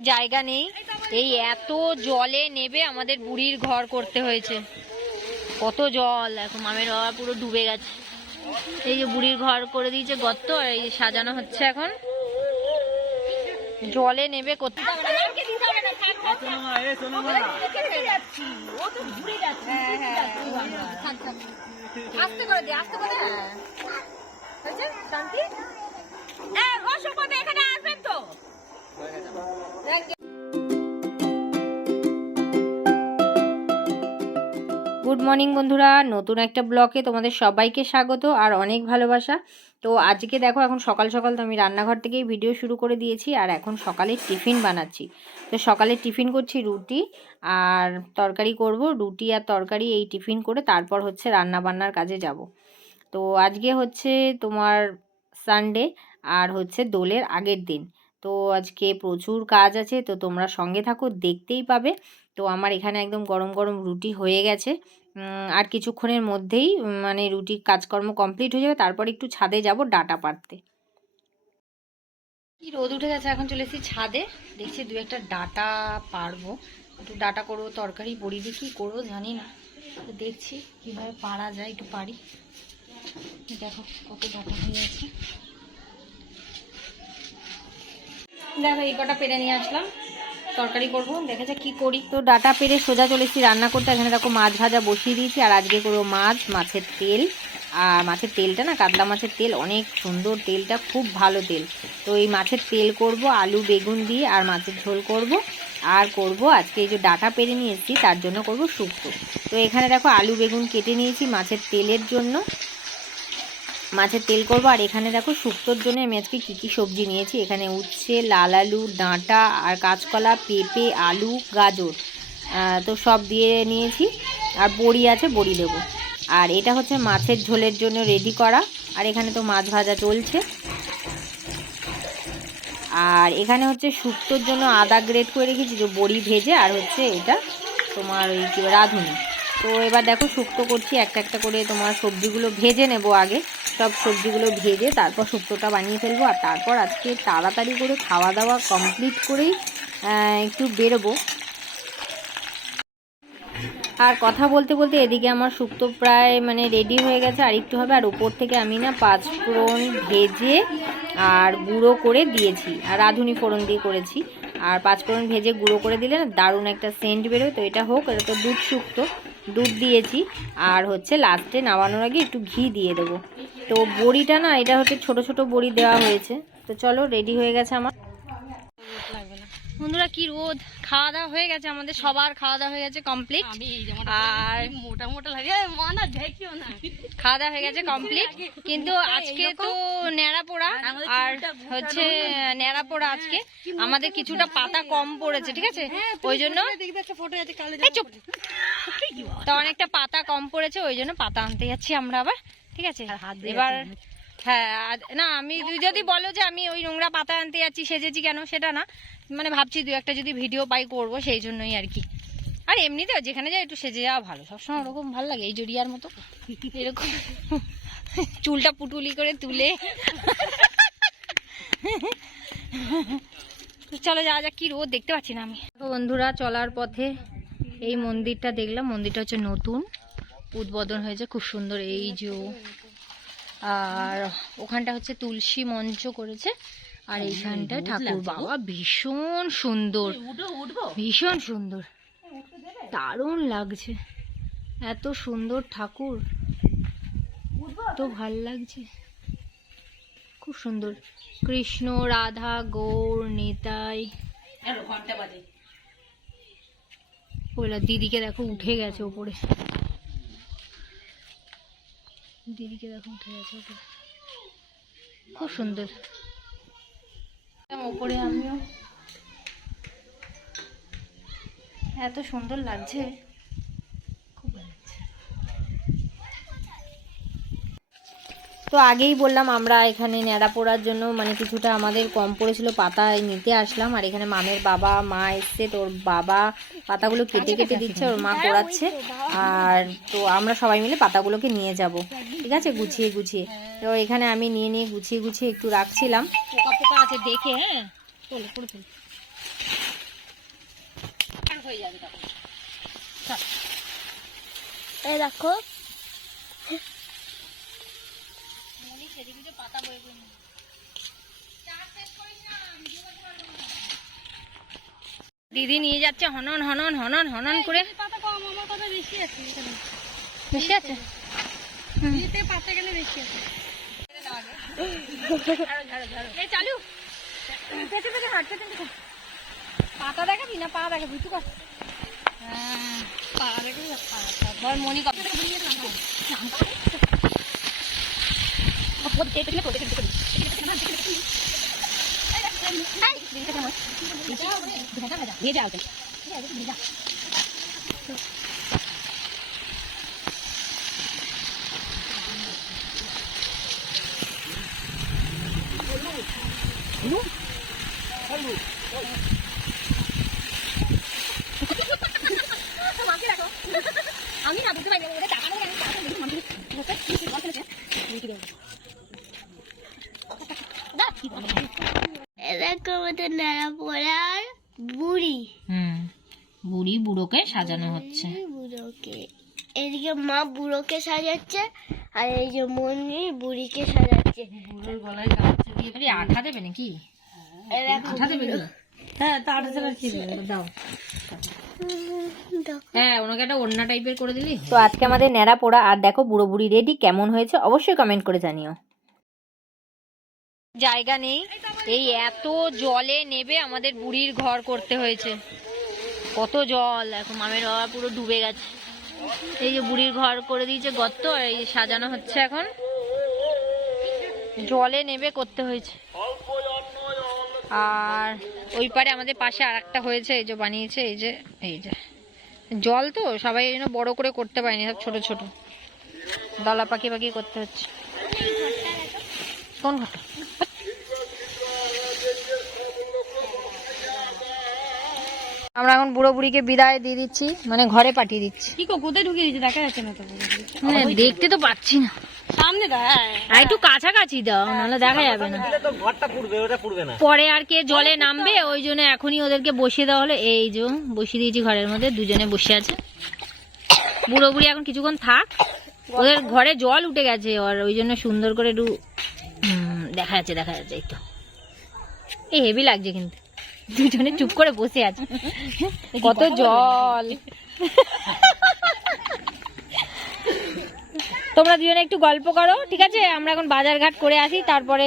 জায়গা নেই। এই এত জলে নেবে আমাদের বুড়ির ঘর করতে হয়েছে। কত জল এখন মামের বাবা পুরো ডুবে গেছে। এই যে বুড়ির ঘর করে দিয়েছে গর্ত আর এই যে সাজানো হচ্ছে এখন। জলে নেবে কোথায় আস্তে করে দে আস্তে করে হ্যাঁ। শান্তি? এখানে গুড মর্নিং বন্ধুরা, নতুন একটা ব্লকে তোমাদের সবাইকে স্বাগত আর অনেক ভালোবাসা। তো আজকে দেখো, এখন সকাল সকাল তো আমি রান্নাঘর থেকেই ভিডিও শুরু করে দিয়েছি আর এখন সকালে টিফিন বানাচ্ছি। তো সকালে টিফিন করছি রুটি আর তরকারি করব। রুটি আর তরকারি এই টিফিন করে তারপর হচ্ছে রান্না বান্নার কাজে যাব। তো আজকে হচ্ছে তোমার সানডে আর হচ্ছে দোলের আগের দিন। তো আজকে প্রচুর কাজ আছে, তো তোমরা সঙ্গে থাকো, দেখতেই পাবে। তো আমার এখানে একদম গরম গরম রুটি হয়ে গেছে। আর কিছুক্ষণের মধ্যেই মানে রুটির কাজকর্ম কমপ্লিট হয়ে যাবে, তারপর একটু ছাদে যাব ডাটা পারতে কি রোদ উঠে গেছে, এখন চলে এসেছি ছাদে। দেখছি দু একটা ডাটা পারব একটু ডাটা করব, তরকারি, বড়ি দিয়ে কী করব জানি না। তো দেখছি কীভাবে পারা যায়, একটু পারি। দেখো কত ডাটা হয়ে আছে। দেখো, এই কটা পেরে নিয়ে আসলাম। তরকারি করব, দেখা যাক কি করি। তো ডাটা পেরে সোজা চলেছি রান্না করতে। এখানে দেখো মাছ ভাজা বসিয়ে দিয়েছি, আর আজকে করব মাছ, মাছের তেল। আর মাছের তেলটা না, কাতলা মাছের তেল, অনেক সুন্দর তেলটা, খুব ভালো তেল। তো এই মাছের তেল করব, আলু, বেগুন দিয়ে, আর মাছের ঝোল করব। আর করব আজকে এই যে ডাটা পেরে নিয়ে এসেছি, তার জন্য করব শুক্তো। তো এখানে দেখো আলু, বেগুন কেটে নিয়েছি মাছের তেলের জন্য। মাছের তেল করব। আর এখানে দেখো শুক্তোর জন্য আমি আজকে কী কী সবজি নিয়েছি। এখানে উচ্ছে, লাল আলু, ডাঁটা আর কাঁচকলা, পেঁপে, আলু, গাজর তো সব দিয়ে নিয়েছি। আর বড়ি আছে, বড়ি দেবো। আর এটা হচ্ছে মাছের ঝোলের জন্য রেডি করা। আর এখানে তো মাছ ভাজা চলছে। আর এখানে হচ্ছে শুক্তোর জন্য আদা গ্রেট করে রেখেছি, যে বড়ি ভেজে। আর হচ্ছে এটা তোমার ওই রাঁধুনি। তো এবার দেখো শুক্তো করছি, একটা একটা করে তোমার সবজিগুলো ভেজে নেব আগে। সব সবজিগুলো ভেজে তারপর শুক্তোটা বানিয়ে ফেলব। আর তারপর আজকে তাড়াতাড়ি করে খাওয়া দাওয়া কমপ্লিট করেই একটু বেরোবো। আর কথা বলতে বলতে এদিকে আমার শুক্তো প্রায় মানে রেডি হয়ে গেছে। আর একটু হবে, আর উপর থেকে আমি না পাঁচ ফোড়ন ভেজে আর গুঁড়ো করে দিয়েছি। আর রাঁধুনি ফোড়ন দিয়ে করেছি। আর পাঁচ ফোড়ন ভেজে গুঁড়ো করে দিলে না দারুণ একটা সেন্ট বেরোয়। তো এটা হোক, এটা তো দুধ শুক্তো। দুধ দিয়েছি। আর হচ্ছে লাস্টে নামানোর আগে একটু ঘি দিয়ে দেবো। তো বড়িটা না এটা হচ্ছে ছোট ছোট বড়ি দেওয়া হয়েছে। তো চলো রেডি হয়ে গেছে আমার। বন্ধুরা কি রোদ। খাওয়া দাওয়া হয়ে গেছে আমাদের সবার খাওয়া দাওয়া হয়ে গেছে কমপ্লিট আর মোটা মোটা লাগে। এ, মা না দেখিও না। খাওয়া দাওয়া হয়ে গেছে কমপ্লিট কিন্তু আজকে তো ন্যাড়া পোড়া আর হচ্ছে ন্যাড়া পোড়া আজকে। আমাদের কিছুটা পাতা কম পড়েছে ঠিক আছে? ওই জন্য তো অনেকটা পাতা কম পড়েছে ওই জন্য পাতা আনতে যাচ্ছি আমরা আবার। ঠিক আছে? এবার হ্যাঁ না আমি তুই যদি বলো যে আমি ওই নোংরা পাতা আনতে যাচ্ছি সেজেছি কেন? সেটা না। মানে ভাবছি দু একটা যদি ভিডিও পাই করব সেই জন্যই আর কি। আর এমনিতেও যেখানে যাই একটু সেজে যাওয়া ভালো। সবসময় ওরকম ভালো লাগে এই জড়িয়ার মতো। এরকম চুলটা পুটুলি করে তুলে। তো চলো যাওয়া যাক কি রোদ দেখতে পাচ্ছি না আমি। বন্ধুরা চলার পথে এই মন্দিরটা দেখলাম। মন্দিরটা হচ্ছে নতুন। উদ্বোধন হয়েছে খুব সুন্দর এই যে আর ওখানটা হচ্ছে তুলসী মঞ্চ করেছে আর এইখানটা ঠাকুর বাবা ভীষণ সুন্দর ভীষণ সুন্দর। দারুণ লাগছে এত সুন্দর ঠাকুর। তো ভালো লাগছে খুব সুন্দর। কৃষ্ণ রাধা গৌর নেতাই। দিদিকে দেখো উঠে গেছে ওপরে। দিদিকে দেখো উঠে গেছে খুব সুন্দর। ওপরে আমিও। এত সুন্দর লাগছে খুব ভালো লাগছে তো আগেই বললাম আমরা এখানে ন্যাড়া পোড়ার জন্য মানে কিছুটা আমাদের কম পড়েছিল, পাতা নিতে আসলাম। আর এখানে মামের বাবা, মা এসছে, তোর বাবা পাতাগুলো কেটে কেটে দিচ্ছে, ওর মা কোড়াচ্ছে আর তো আমরা সবাই মিলে পাতাগুলোকে নিয়ে যাব। ঠিক আছে? গুছিয়ে গুছিয়ে। তো এখানে আমি নিয়ে নিয়ে গুছিয়ে গুছিয়ে একটু রাখছিলাম। দেখে হ্যাঁ? হয়ে দেখো। দিদি নিয়ে যাচ্ছে হনন হনন হনন হনন করে। পাতা কম আমার পাতা বেশি আছে এখানে। বেশি আছে? বিয়েতে পাতা গেলে বেশি আছে। চালু। পেটে পেটে হাঁটতে পেটে পাতা দেখাবি না? পা দেখাবি তুই কর। হ্যাঁ, পা দেখে বল মনি কর আমি না বুঝতে পারি ওটা টাকা নেই এই দেখো আমাদের নাড়া পড়ার বুড়ি হুম বুড়ি বুড়োকে সাজানো হচ্ছে। বুড়োকে। এদিকে মা বুড়োকে সাজাচ্ছে আর এই যে মন্দির বুড়িকে সাজাচ্ছে। বুড়োর গলায় দিয়ে আঠা দেবে নাকি? আঠা দেবে হ্যাঁ তার সাথে কি দাও। হ্যাঁ ওনাকে একটা ওড়না টাইপের করে দিলি? তো আজকে আমাদের ন্যাড়া পোড়া আর দেখো বুড়ো বুড়ি রেডি কেমন হয়েছে অবশ্যই কমেন্ট করে জানিও। জায়গা নেই এই এত জলে নেবে আমাদের বুড়ির ঘর করতে হয়েছে। কত জল এখন মামের বাবা পুরো ডুবে গেছে। এই যে বুড়ির ঘর করে দিয়েছে গর্ত, এই যে সাজানো হচ্ছে এখন। জলে নেবে করতে হয়েছে। আর ওই পারে আমাদের পাশে আর একটা হয়েছে, এই যে বানিয়েছে, এই যে এই যে। জল তো, সবাই এই জন্য বড় করে করতে পারেনি, সব ছোট ছোট। দলা পাখি পাখি করতে হচ্ছে। কোন ঘরটা? আমরা এখন বুড়ো বুড়িকে বিদায় দিয়ে দিচ্ছি মানে ঘরে পাঠিয়ে দিচ্ছি। কি কোথায় ঢুকিয়ে দিয়েছে? দেখা যাচ্ছে না তো মানে দেখতে তো পাচ্ছি না। সামনে দা হ্যাঁ আর একটু কাছাকাছি দাও নাহলে দেখা যাবে না। পরে আর কে জলে নামবে ওই জন্য এখনই ওদেরকে বসিয়ে দেওয়া হলো। এই যে বসিয়ে দিয়েছি ঘরের মধ্যে দুজনে বসে আছে। বুড়ো বুড়ি এখন কিছুক্ষণ থাক। ওদের ঘরে জল উঠে গেছে আর ওই জন্য সুন্দর করে একটু দেখা যাচ্ছে দেখা যাচ্ছে এই তো। এই হেভি লাগছে কিন্তু। দুজনে চুপ করে বসে আছে। কত জল। তোমরা দুজনে একটু গল্প করো, ঠিক আছে? আমরা এখন বাজার ঘাট করে আসি, তারপরে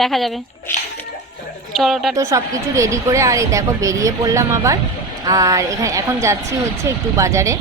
দেখা যাবে। চলোটা তো সব কিছু রেডি করে, আর এই দেখো বেরিয়ে পড়লাম আবার। আর এখানে এখন যাচ্ছি হচ্ছে একটু বাজারে।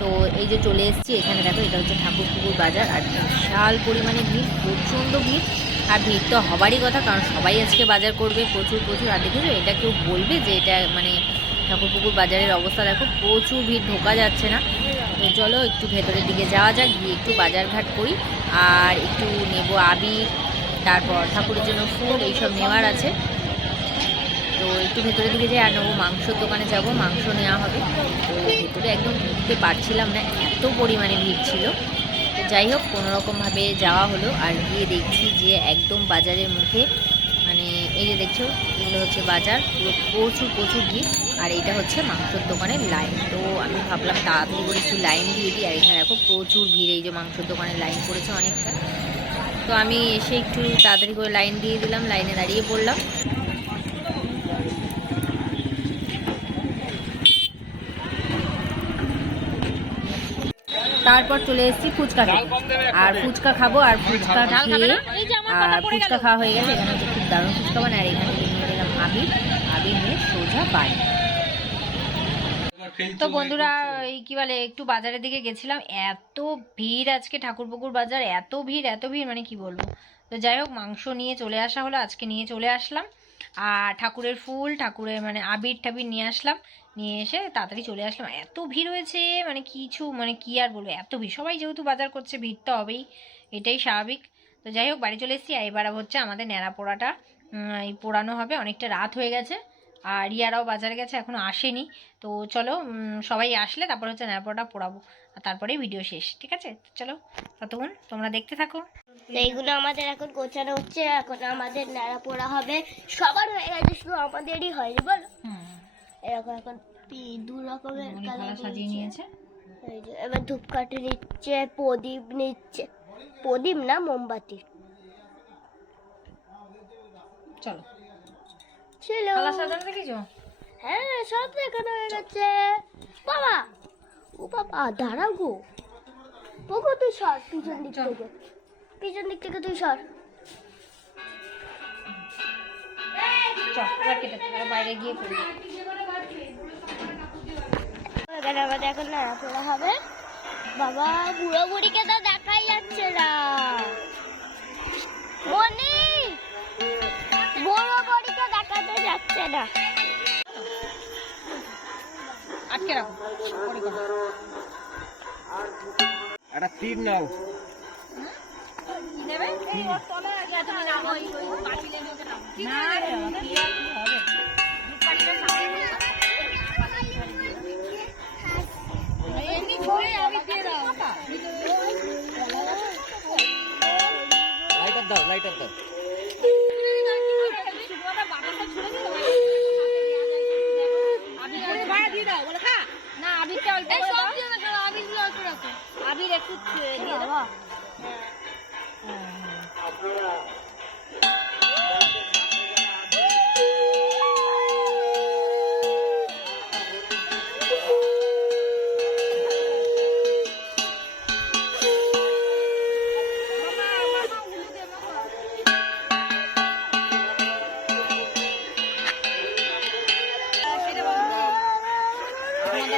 তো এই যে চলে এসেছি, এখানে দেখো এটা হচ্ছে ঠাকুর ঠাকুরপুকুর বাজার। আর বিশাল পরিমাণে ভিড়, প্রচণ্ড ভিড়। আর ভিড় তো হবারই কথা, কারণ সবাই আজকে বাজার করবে প্রচুর প্রচুর। আর দেখেছ, এটা কেউ বলবে যে এটা মানে ঠাকুরপুকুর বাজারের অবস্থা, দেখো প্রচুর ভিড়, ঢোকা যাচ্ছে না। তো চলো একটু ভেতরের দিকে যাওয়া যাক, গিয়ে একটু বাজার ঘাট করি। আর একটু নেব আবির, তারপর ঠাকুরের জন্য ফুল, এইসব নেওয়ার আছে। তো একটু ভেতরের দিকে যাই, আর নেব মাংসর দোকানে যাব, মাংস নেওয়া হবে। তো ভেতরে একদম ঢুকতে পারছিলাম না, এত পরিমাণে ভিড় ছিল। যাই হোক, কোনোরকমভাবে যাওয়া হলো আর গিয়ে দেখছি যে একদম বাজারের মুখে মানে এই যে দেখছ, এগুলো হচ্ছে বাজার, পুরো প্রচুর প্রচুর ভিড়। আর এটা হচ্ছে মাংসর দোকানের লাইন তো আমি ভাবলাম তাড়াতাড়ি করে একটু লাইন দিয়ে দিই। আর এখানে দেখো প্রচুর ভিড়, এই যে মাংসর দোকানের লাইন পড়েছে অনেকটা। তো আমি এসে একটু তাড়াতাড়ি করে লাইন দিয়ে দিলাম লাইনে দাঁড়িয়ে পড়লাম। তারপর চলে এসেছি ফুচকা খেতে। আর ফুচকা খাব আর ফুচকা খেয়ে আর ফুচকা খাওয়া হয়ে গেছে এখানে হচ্ছে খুব দারুণ ফুচকা বানায় আর এখানে নিয়ে গেলাম আবির। আবির নিয়ে সোজা বাড়ি। তো বন্ধুরা এই কি বলে একটু বাজারের দিকে গেছিলাম। এত ভিড় আজকে ঠাকুরপুকুর বাজার এত ভিড় এত ভিড় মানে কি বলব? তো যাই হোক মাংস নিয়ে চলে আসা হলো আজকে নিয়ে চলে আসলাম। আর ঠাকুরের ফুল ঠাকুরের মানে আবির টাবির নিয়ে আসলাম। নিয়ে এসে তাড়াতাড়ি চলে আসলাম। এত ভিড় হয়েছে মানে কিছু মানে কি আর বলব এত ভিড়। সবাই যেহেতু বাজার করছে ভিড় তো হবেই এটাই স্বাভাবিক। তো যাই হোক বাড়ি চলে এসেছি এবার হচ্ছে আমাদের ন্যাড়া পোড়াটা। এই পোড়ানো হবে অনেকটা রাত হয়ে গেছে আর রিয়ারাও বাজারে গেছে এখনও আসেনি। তো চলো সবাই আসলে তারপর হচ্ছে ন্যাড়া পোড়াটা পোড়াবো আর তারপরেই ভিডিও শেষ ঠিক আছে? তো চলো ততক্ষণ তোমরা দেখতে থাকো। তো এইগুলো আমাদের এখন গোছানো হচ্ছে এখন আমাদের নাড়া পোড়া হবে। সবার হয়ে গেছে শুধু আমাদেরই হয়নি বলো। এরকম এখন দু রকমের কালার সাজিয়ে নিয়েছে। এবার ধূপকাঠি নিচ্ছে প্রদীপ নিচ্ছে। প্রদীপ না মোমবাতি। চলো। সাজানো দেখেছ? হ্যাঁ সব দেখানো হয়ে গেছে। বাবা ও বাবা দাঁড়াও গো। বগো তুই সর পিছন দিক চল। থেকে। পিছন দিক থেকে তুই সর। চল বাইরে গিয়ে এখানে আমাদের এখন নাড়াচড়া হবে। বাবা বুড়ো বুড়িকে তো দেখাই যাচ্ছে না। মনি বুড়ো বুড়িকে দেখাতে যাচ্ছে না। আটকে রাখো। একটা তীর নাও। তুমি নামো। না লাইটার দাও লাইটার দাও। আবির ভাড়া দিয়ে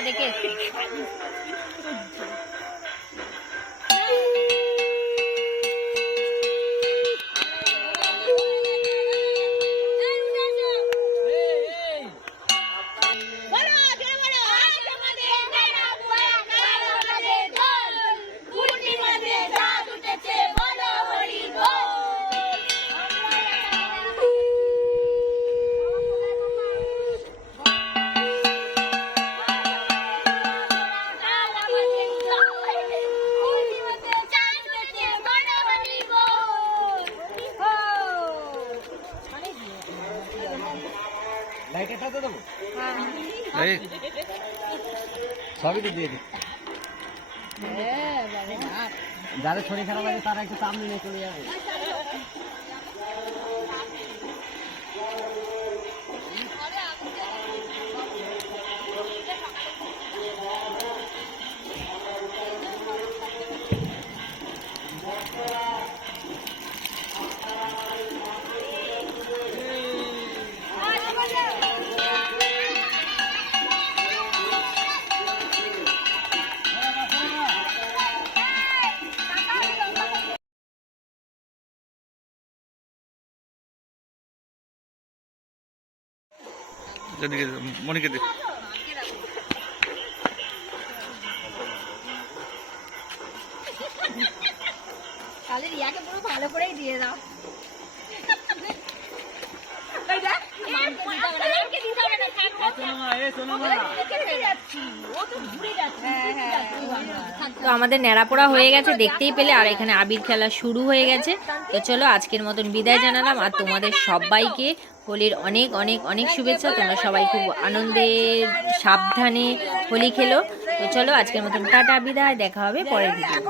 তোমাদের দেখে তো দিয়ে শরীর খারাপ আছে তারা একটু সামনে নিয়ে চলে যাবে। এদিকে মনিকে দে তাহলে রিয়াকে পুরো ভালো করেই দিয়ে দাও তো আমাদের ন্যাড়াপোড়া হয়ে গেছে, দেখতেই পেলে, আর এখানে আবির খেলা শুরু হয়ে গেছে। তো চলো, আজকের মতন বিদায় জানালাম, আর তোমাদের সবাইকে হোলির অনেক অনেক অনেক শুভেচ্ছা। তোমরা সবাই খুব আনন্দে, সাবধানে হোলি খেলো। তো চলো, আজকের মতন টাটা, বিদায়, দেখা হবে পরের ভিডিও